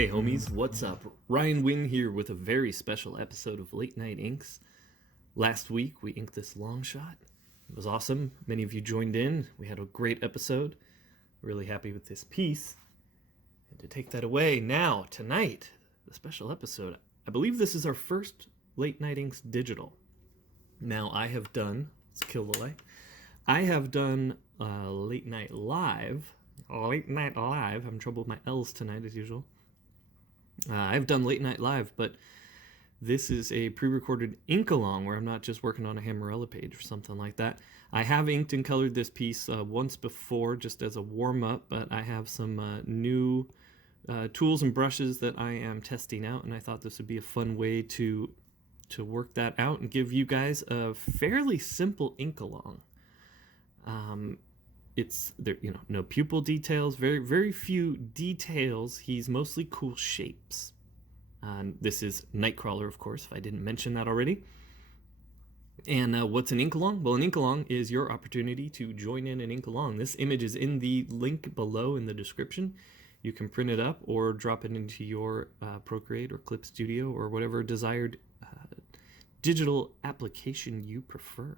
Hey homies, what's up? Ryan Wynn here with a very special episode of Late Night Inks. Last week we inked this long shot. It was awesome. Many of you joined in. We had a great episode. Really happy with this piece. And to take that away now, tonight, the special episode. I believe this is our first Late Night Inks digital. Now I have done, let's kill the light. I have done Late Night Live. Late Night Live. I'm having trouble with my L's tonight as usual. I've done Late Night Live, but this is a pre-recorded ink-along where I'm not just working on a Hammerella page or something like that. I have inked and colored this piece once before just as a warm-up, but I have some new tools and brushes that I am testing out, and I thought this would be a fun way to work that out and give you guys a fairly simple ink-along. It's there, no pupil details, very few details. He's mostly cool shapes. This is Nightcrawler, of course, if I didn't mention that already. And what's an ink-along? Well, an ink-along is your opportunity to join in an ink-along. This image is in the link below in the description. You can print it up or drop it into your Procreate or Clip Studio or whatever desired digital application you prefer.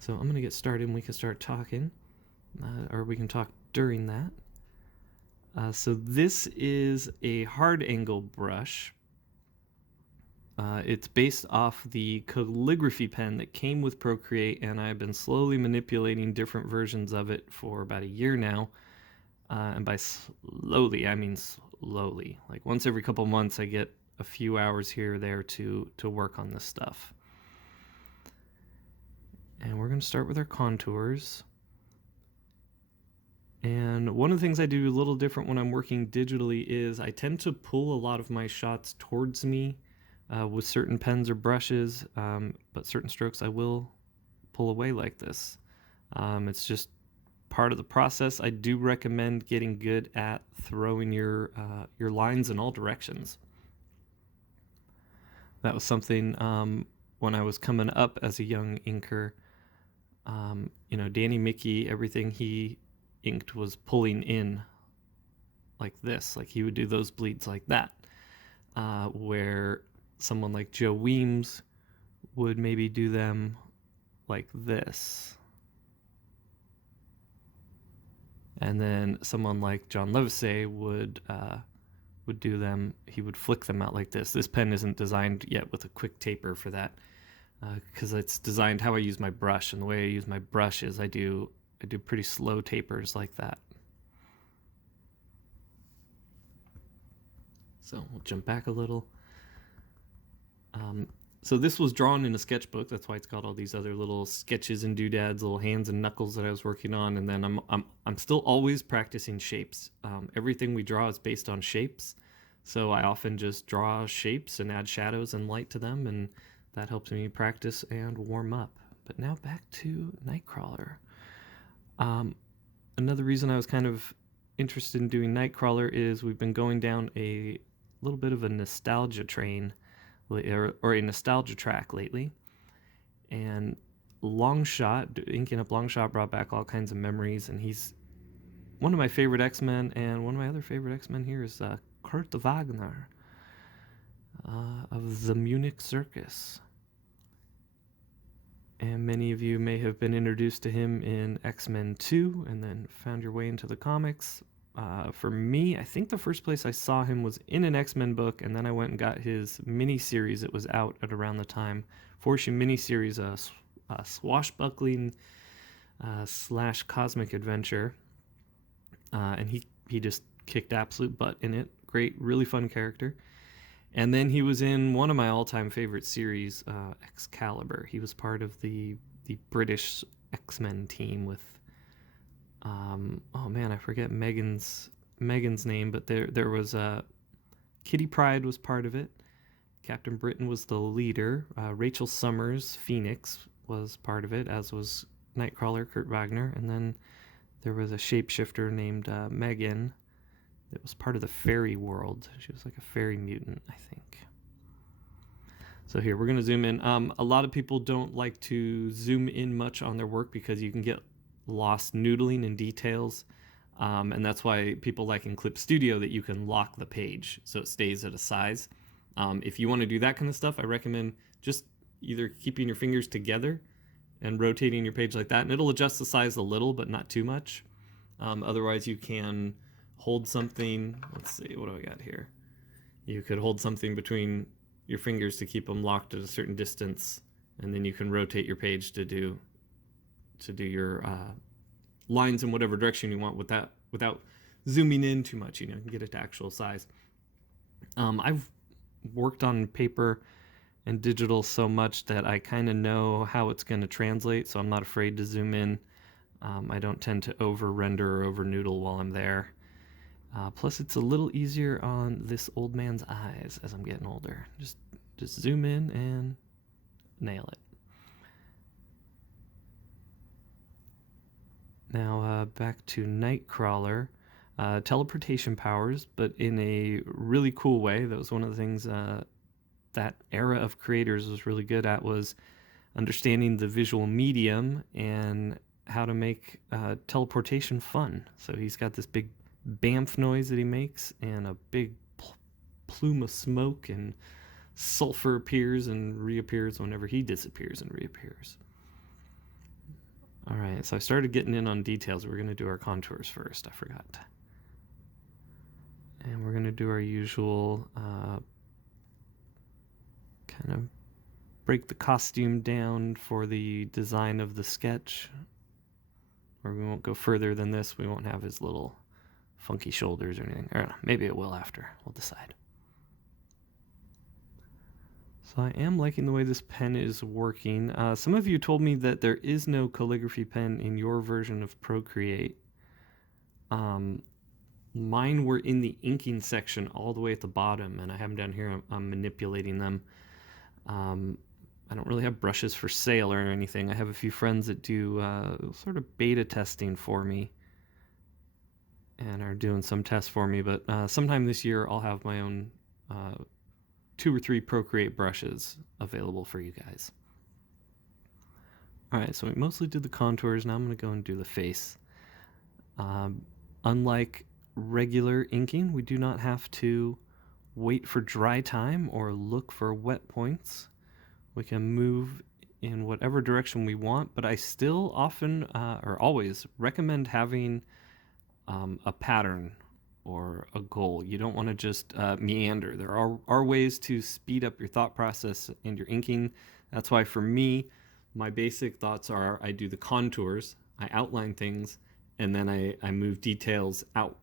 So I'm going to get started and we can start talking, or we can talk during that. So this is a hard angle brush. It's based off the calligraphy pen that came with Procreate, and I've been slowly manipulating different versions of it for about a year now. And by slowly, I mean slowly. Like once every couple months I get a few hours here or there to work on this stuff. And we're going to start with our contours. And one of the things I do a little different when I'm working digitally is I tend to pull a lot of my shots towards me with certain pens or brushes, but certain strokes I will pull away like this. It's just part of the process. I do recommend getting good at throwing your lines in all directions. That was something when I was coming up as a young inker. Danny Mickey, everything he inked was pulling in like this. Like he would do those bleeds like that. Where someone like Joe Weems would maybe do them like this. And then someone like John Livesey would do them, he would flick them out like this. This pen isn't designed yet with a quick taper for that. Because it's designed how I use my brush, and the way I use my brush is I do pretty slow tapers like that. So we'll jump back a little. So this was drawn in a sketchbook. That's why it's got all these other little sketches and doodads, little hands and knuckles that I was working on. And then I'm still always practicing shapes. Everything we draw is based on shapes. So I often just draw shapes and add shadows and light to them, and that helps me practice and warm up. But now back to Nightcrawler. Another reason I was kind of interested in doing Nightcrawler is we've been going down a little bit of a nostalgia train, or a nostalgia track lately. And Longshot, inking up Longshot brought back all kinds of memories, and he's one of my favorite X-Men, and one of my other favorite X-Men here is Kurt Wagner of the Munich Circus. And many of you may have been introduced to him in X-Men 2 and then found your way into the comics. for me, I think the first place I saw him was in an X-Men book, and then I went and got his miniseries. It was out at around the time. 4-issue miniseries, swashbuckling slash cosmic adventure. And he just kicked absolute butt in it. Great, really fun character. And then he was in one of my all-time favorite series, Excalibur. He was part of the British X-Men team with, oh man, I forget Megan's name, but there was Kitty Pryde was part of it. Captain Britain was the leader. Rachel Summers, Phoenix, was part of it, as was Nightcrawler, Kurt Wagner. And then there was a shapeshifter named Megan that was part of the fairy world. She was like a fairy mutant, I think. So here, we're going to zoom in. A lot of people don't like to zoom in much on their work because you can get lost noodling in details. And that's why people like in Clip Studio that you can lock the page so it stays at a size. If you want to do that kind of stuff, I recommend just either keeping your fingers together and rotating your page like that, and it'll adjust the size a little, but not too much. Otherwise, you can hold something. Let's see, what do I got here? You could hold something between your fingers to keep them locked at a certain distance, and then you can rotate your page to do your lines in whatever direction you want without zooming in too much. You know, you can get it to actual size. I've worked on paper and digital so much that I kind of know how it's going to translate, so I'm not afraid to zoom in. I don't tend to over render or over noodle while I'm there. Plus, it's a little easier on this old man's eyes as I'm getting older. Just zoom in and nail it. Now back to Nightcrawler. Teleportation powers, but in a really cool way. That was one of the things that era of creators was really good at, was understanding the visual medium and how to make teleportation fun. So he's got this big bamf noise that he makes, and a big plume of smoke, and sulfur appears and reappears whenever he disappears and reappears. All right, so I started getting in on details. We're going to do our contours first. I forgot. And we're going to do our usual kind of break the costume down for the design of the sketch. Or we won't go further than this. We won't have his little funky shoulders or anything. Or maybe it will after. We'll decide. So I am liking the way this pen is working. Some of you told me that there is no calligraphy pen in your version of Procreate. Mine were in the inking section all the way at the bottom, and I have them down here. I'm manipulating them. I don't really have brushes for sale or anything. I have a few friends that do sort of beta testing for me and are doing some tests for me, but sometime this year I'll have my own 2 or 3 Procreate brushes available for you guys. All right, so we mostly did the contours. Now I'm going to go and do the face. Unlike regular inking, we do not have to wait for dry time or look for wet points. We can move in whatever direction we want, but I still often or always recommend having a pattern or a goal. You don't want to just meander. There are ways to speed up your thought process and your inking. That's why for me, my basic thoughts are I do the contours, I outline things, and then I move details out,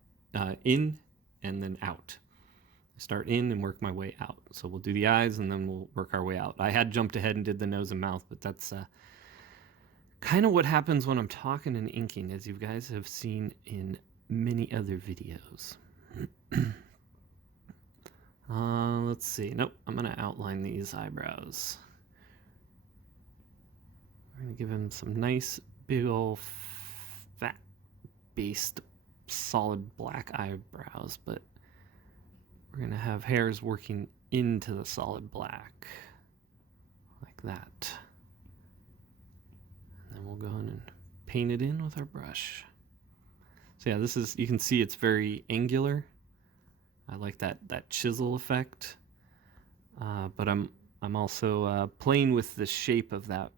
in and then out. I start in and work my way out. So we'll do the eyes and then we'll work our way out. I had jumped ahead and did the nose and mouth, but that's kind of what happens when I'm talking and inking, as you guys have seen in many other videos. Let's see. Nope, I'm going to outline these eyebrows. I'm going to give him some nice, big old, fat-based, solid black eyebrows, but we're going to have hairs working into the solid black, like that. And then we'll go in and paint it in with our brush. So yeah, this is, you can see it's very angular. I like that chisel effect. But I'm also playing with the shape of that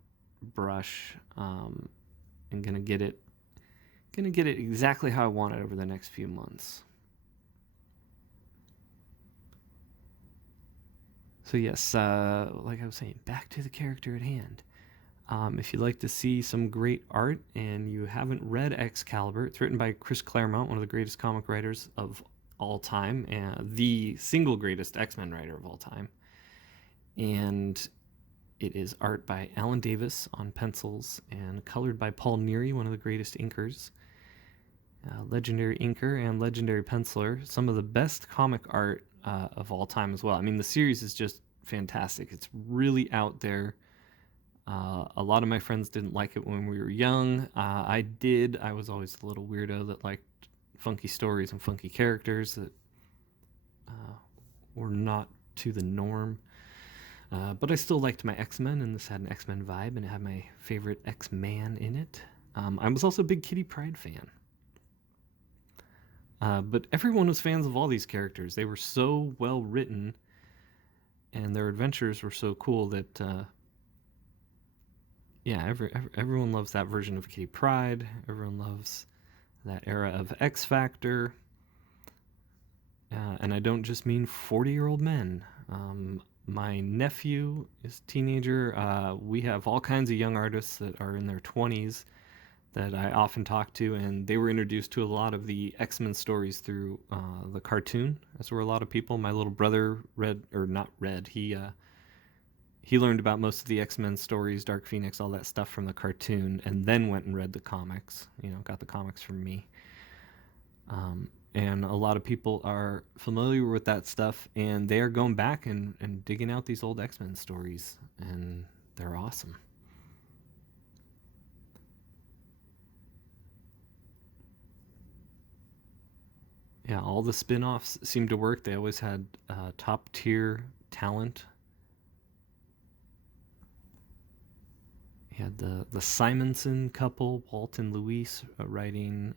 brush and gonna get Gonna get it exactly how I want it over the next few months. So yes, like I was saying, back to the character at hand. If you'd like to see some great art and you haven't read Excalibur, it's written by Chris Claremont, one of the greatest comic writers of all time, and the single greatest X-Men writer of all time. And it is art by Alan Davis on pencils and colored by Paul Neary, one of the greatest inkers. Legendary inker and legendary penciler. Some of the best comic art of all time as well. I mean, the series is just fantastic. It's really out there. A lot of my friends didn't like it when we were young. I did. I was always the little weirdo that liked funky stories and funky characters that were not to the norm. But I still liked my X-Men, and this had an X-Men vibe, and it had my favorite X-Man in it. I was also a big Kitty Pryde fan. But everyone was fans of all these characters. They were so well written, and their adventures were so cool that, everyone loves that version of Kitty Pryde. Everyone loves that era of X Factor. And I don't just mean 40-year-old men. My nephew is a teenager. We have all kinds of young artists that are in their 20s that I often talk to, and they were introduced to a lot of the X-Men stories through the cartoon, as were a lot of people. My little brother he learned about most of the X-Men stories, Dark Phoenix, all that stuff from the cartoon, and then went and read the comics, got the comics from me. And a lot of people are familiar with that stuff, and they are going back and digging out these old X-Men stories, and they're awesome. Yeah, all the spin-offs seemed to work. They always had top-tier talent. You had the Simonson couple, Walt and Louise, writing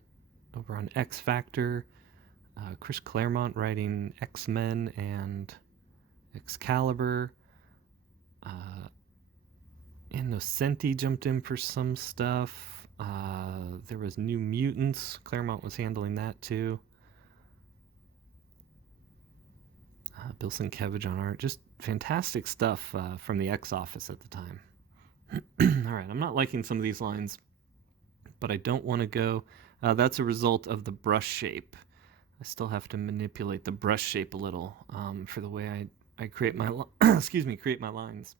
over on X Factor. Chris Claremont writing X-Men and Excalibur. Innocenti jumped in for some stuff. There was New Mutants. Claremont was handling that too. Bill Sienkiewicz on art. Just fantastic stuff from the X office at the time. All right, I'm not liking some of these lines, but I don't want to go. That's a result of the brush shape. I still have to manipulate the brush shape a little for the way I create my create my lines.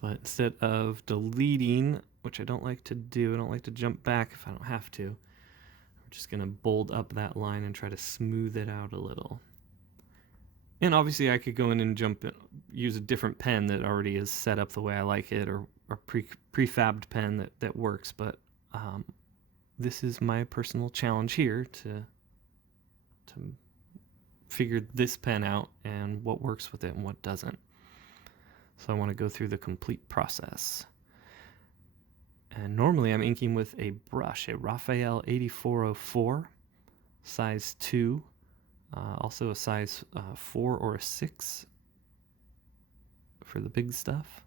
But instead of deleting, which I don't like to do, I don't like to jump back if I don't have to. We're just going to bold up that line and try to smooth it out a little. And obviously I could go in and use a different pen that already is set up the way I like it, or prefabbed pen that works, but this is my personal challenge here to figure this pen out and what works with it and what doesn't. So I want to go through the complete process. And normally I'm inking with a brush, a Raphael 8404, size 2, also a size 4 or a 6 for the big stuff.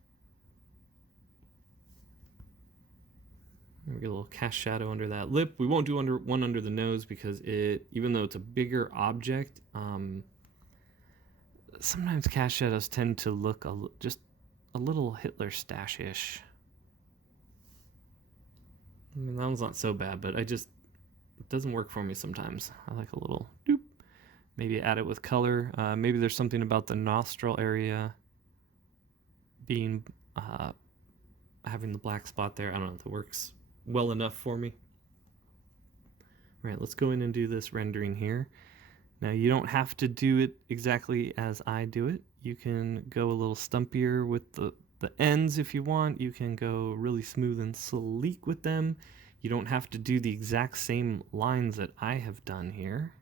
We get a little cast shadow under that lip. We won't do one under the nose because even though it's a bigger object, sometimes cast shadows tend to look just a little Hitler stash-ish. I mean, that one's not so bad, but it doesn't work for me sometimes. I like a little doop. Maybe add it with color. Maybe there's something about the nostril area being having the black spot there. I don't know if it works well enough for me. All right, let's go in and do this rendering here. Now, you don't have to do it exactly as I do it. You can go a little stumpier with the ends if you want. You can go really smooth and sleek with them. You don't have to do the exact same lines that I have done here.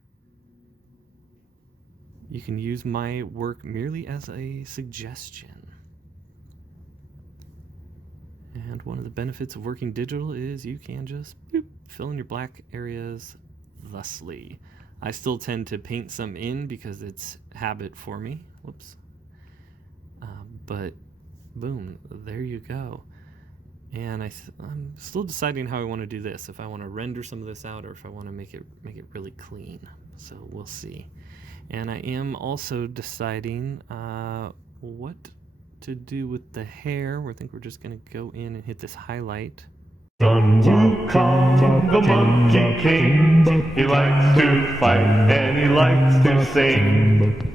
You can use my work merely as a suggestion. And one of the benefits of working digital is you can just fill in your black areas thusly. I still tend to paint some in because it's habit for me. Whoops. But boom, there you go. And I'm still deciding how I want to do this. If I want to render some of this out, or if I want to make it really clean. So we'll see. And I am also deciding what to do with the hair. I think we're just going to go in and hit this highlight. Sun Wukong, the Monkey King. He likes to fight and he likes to sing.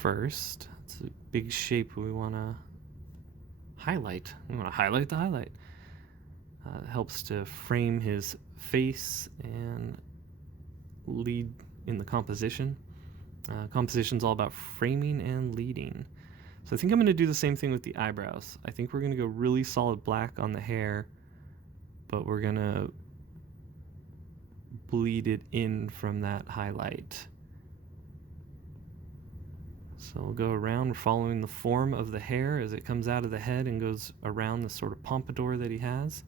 First, it's a big shape we want to highlight. We want to highlight the highlight. It helps to frame his face and lead in the composition. Composition's all about framing and leading. So I think I'm going to do the same thing with the eyebrows. I think we're going to go really solid black on the hair, but we're going to bleed it in from that highlight. So we'll go around following the form of the hair as it comes out of the head and goes around the sort of pompadour that he has.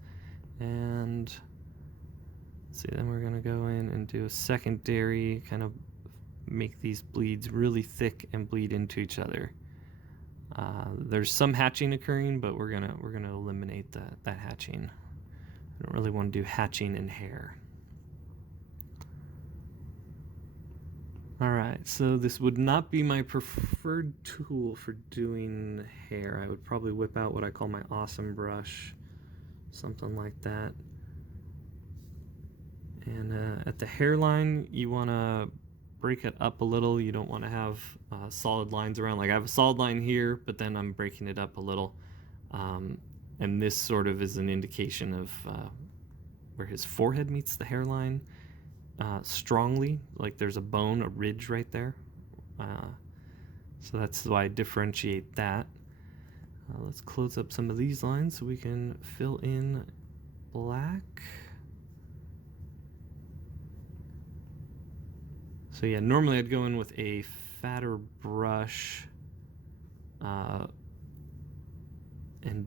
And let's see, then we're going to go in and do a secondary, kind of make these bleeds really thick and bleed into each other. There's some hatching occurring, but we're gonna eliminate that hatching. I don't really want to do hatching in hair. All right, so this would not be my preferred tool for doing hair. I would probably whip out what I call my awesome brush, something like that. And at the hairline, you want to break it up a little. You don't want to have solid lines around. Like I have a solid line here, but then I'm breaking it up a little. And this sort of is an indication of where his forehead meets the hairline. Strongly, like there's a bone, a ridge right there. So that's why I differentiate that. Let's close up some of these lines so we can fill in black. So yeah, normally I'd go in with a fatter brush and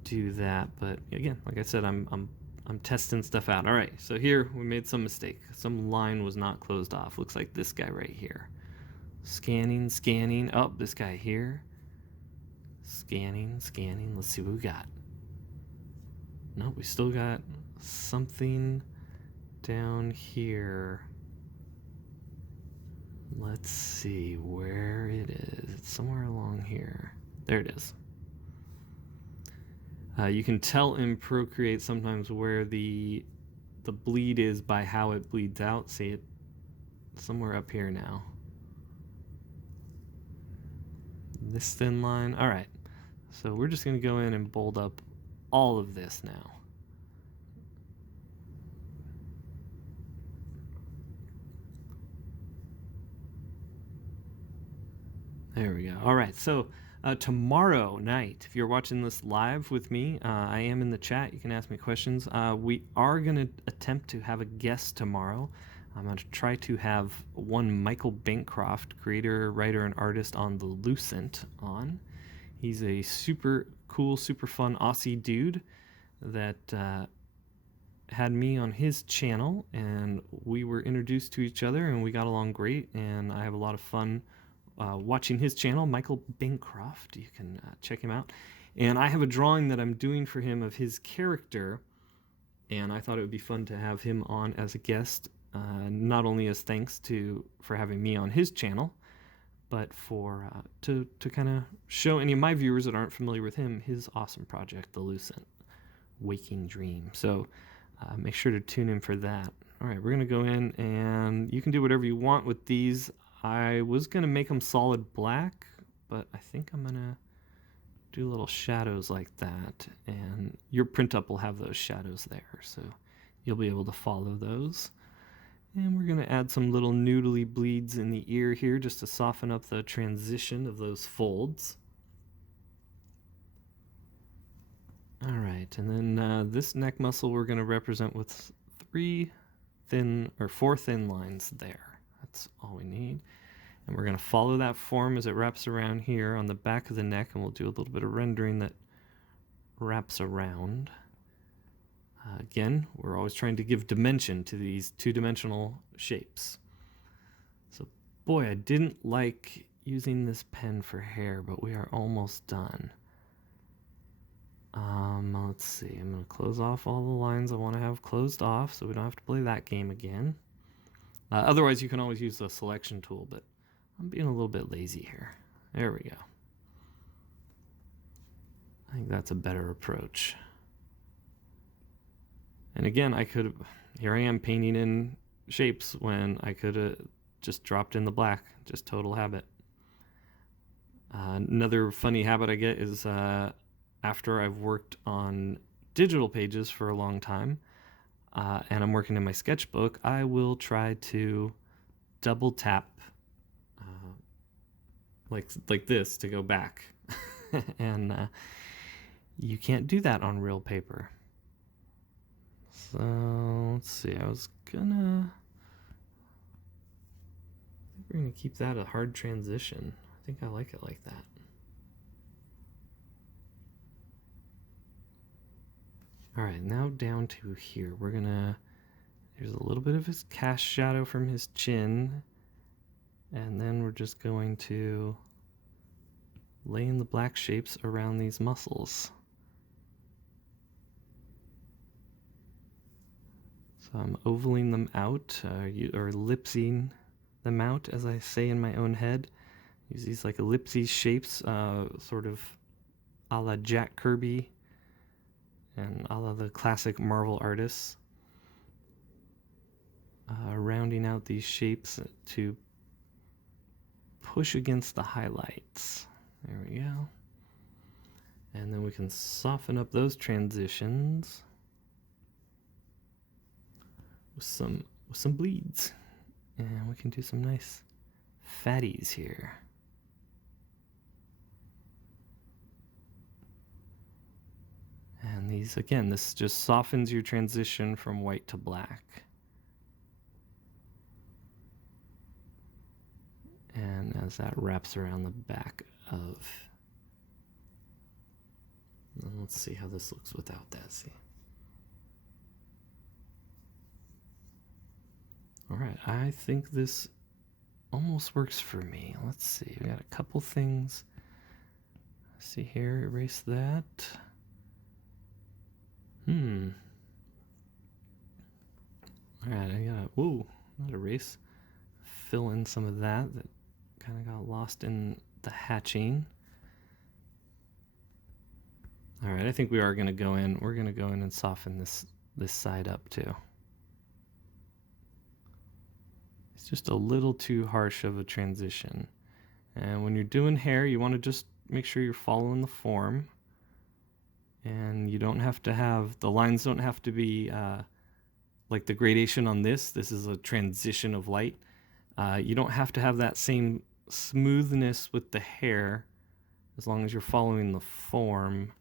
do that, but again, like I said, I'm testing stuff out. All right, so here we made some mistake. Some line was not closed off. Looks like this guy right here. Scanning. Oh, this guy here. Scanning. Let's see what we got. Nope, we still got something down here. Let's see where it is. It's somewhere along here. There it is. You can tell in Procreate sometimes where the bleed is by how it bleeds out. See it somewhere up here now. This thin line. All right. So we're just going to go in and bold up all of this now. There we go. All right. So tomorrow night, if you're watching this live with me, I am in the chat. You can ask me questions. We are going to attempt to have a guest tomorrow. I'm going to try to have one Michael Bancroft, creator, writer, and artist on the Lucent on. He's a super cool, super fun Aussie dude that had me on his channel, and we were introduced to each other, and we got along great, and I have a lot of fun watching his channel, Michael Bancroft. You can check him out. And I have a drawing that I'm doing for him of his character, and I thought it would be fun to have him on as a guest, not only as thanks for having me on his channel, but for to kind of show any of my viewers that aren't familiar with him his awesome project, The Lucent Waking Dream. So make sure to tune in for that. All right, we're going to go in, and you can do whatever you want with these. I was going to make them solid black, but I think I'm going to do little shadows like that, and your print up will have those shadows there, so you'll be able to follow those. And we're going to add some little noodly bleeds in the ear here just to soften up the transition of those folds. All right, and then this neck muscle we're going to represent with 4 thin lines there. That's all we need. And we're going to follow that form as it wraps around here on the back of the neck, and we'll do a little bit of rendering that wraps around. Again, we're always trying to give dimension to these two-dimensional shapes. So, boy, I didn't like using this pen for hair, but we are almost done. Let's see. I'm going to close off all the lines I want to have closed off so we don't have to play that game again. Otherwise, you can always use the selection tool, but I'm being a little bit lazy here. There we go. I think that's a better approach. And again, here I am painting in shapes when I could have just dropped in the black, just total habit. Another funny habit I get is after I've worked on digital pages for a long time, and I'm working in my sketchbook, I will try to double tap like this to go back. And you can't do that on real paper. So let's see, we're gonna keep that a hard transition. I think I like it like that. All right, now down to here. There's a little bit of his cast shadow from his chin, and then we're just going to lay in the black shapes around these muscles. So I'm ovaling them out, or ellipsing them out, as I say in my own head. Use these like ellipses shapes, sort of a la Jack Kirby and a la the classic Marvel artists. Rounding out these shapes to push against the highlights. There we go. And then we can soften up those transitions with some bleeds. And we can do some nice fatties here. And these, again, this just softens your transition from white to black. And as that wraps around the back of... Let's see how this looks without that, see. All right, I think this almost works for me. Let's see, we got a couple things. See here, erase that. All right, I gotta, not erase. Fill in some of that kind of got lost in the hatching. All right, I think we are gonna go in. We're gonna go in and soften this side up too. It's just a little too harsh of a transition. And when you're doing hair, you want to just make sure you're following the form. And you don't have to have, the lines don't have to be like the gradation on this. This is a transition of light. You don't have to have that same smoothness with the hair as long as you're following the form,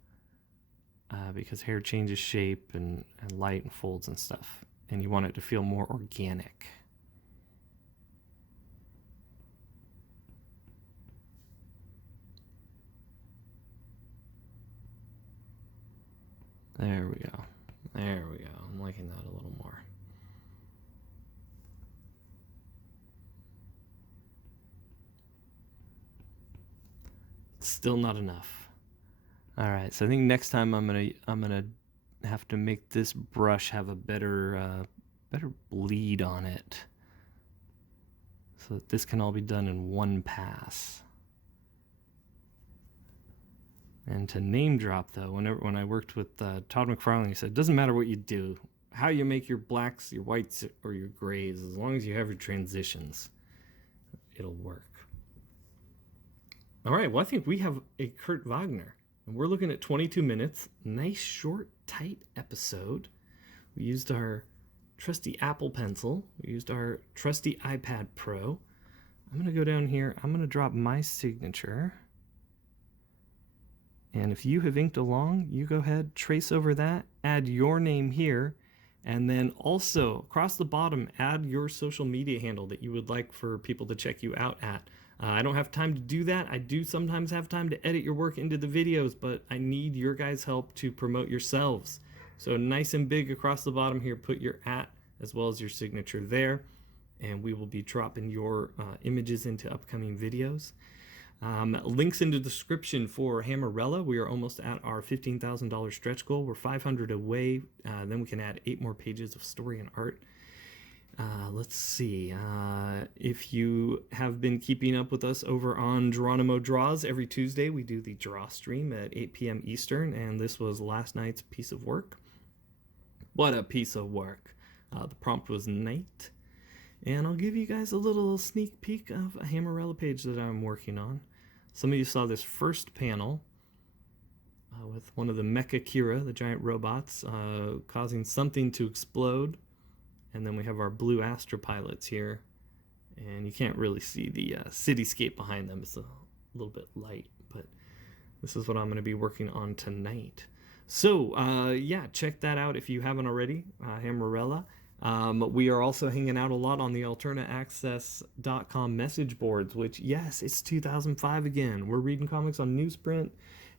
because hair changes shape and light and folds and stuff. And you want it to feel more organic. There we go. There we go. I'm liking that a little more. Still not enough. All right, so I think next time I'm gonna have to make this brush have a better bleed on it, so that this can all be done in one pass. And to name drop, though, when I worked with Todd McFarlane, he said, it doesn't matter what you do, how you make your blacks, your whites, or your grays, as long as you have your transitions, it'll work. All right, well, I think we have a Kurt Wagner, and we're looking at 22 minutes. Nice, short, tight episode. We used our trusty Apple Pencil. We used our trusty iPad Pro. I'm going to go down here. I'm going to drop my signature. And if you have inked along, you go ahead, trace over that, add your name here, And then also across the bottom, add your social media handle that you would like for people to check you out at. I don't have time to do that. I do sometimes have time to edit your work into the videos, but I need your guys' help to promote yourselves. So nice and big across the bottom here, put your @ as well as your signature there, and we will be dropping your images into upcoming videos. Links in the description for Hammerella. We are almost at our $15,000 stretch goal. We're 500 away. Then we can add 8 more pages of story and art. Let's see. If you have been keeping up with us over on Geronimo Draws, every Tuesday we do the draw stream at 8 p.m. Eastern, and this was last night's piece of work. What a piece of work. The prompt was NITE. And I'll give you guys a little sneak peek of a Hammerella page that I'm working on. Some of you saw this first panel with one of the Mecha Kira, the giant robots, causing something to explode. And then we have our blue astropilots here. And you can't really see the cityscape behind them. It's a little bit light, but this is what I'm going to be working on tonight. So, yeah, check that out if you haven't already, Hammerella. We are also hanging out a lot on the AlternateAccess.com message boards, which, yes, it's 2005 again. We're reading comics on newsprint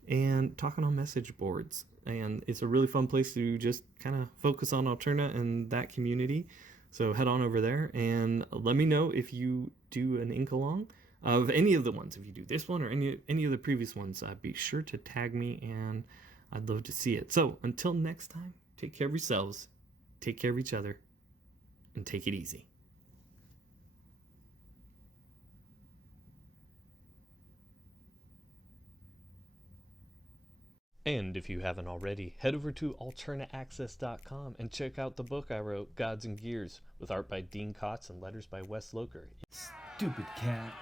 and talking on message boards. And it's a really fun place to just kind of focus on Alterna and that community. So head on over there and let me know if you do an ink along of any of the ones. If you do this one or any of the previous ones, be sure to tag me and I'd love to see it. So until next time, take care of yourselves, take care of each other, and take it easy. And if you haven't already, head over to AlternateAccess.com and check out the book I wrote, Gods and Gears, with art by Dean Kotz and letters by Wes Loker. Stupid cat.